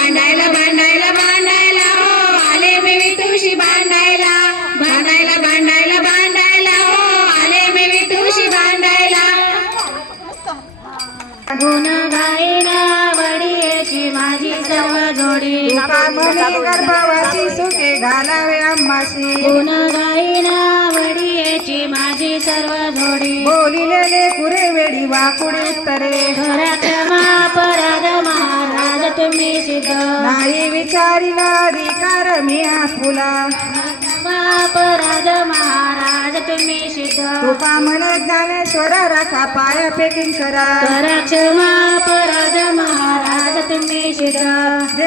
भांडायला भांडायला भांडायला हो आले मी तुळशी भांडायला गुण गाईना वडियेची माझी सर्व जोडी तुका म्हणे गर्भवती सुखे घालावे आम्हासी गुण गाईना वडियेची माझी सर्व जोडी बोलिलेले पुरे वेळी वाकुडी उत्तरे घराक्षमा पराग महाराज तुम्ही सिद्ध नाही विचारिला अधिकार मी आपुला पराग महाराज तुम्ही सिद्ध तुका म्हणे ज्ञानेश्वर राखा पाया पेकिंग करा क्षमा पराग महाराज तुम्ही सिद्ध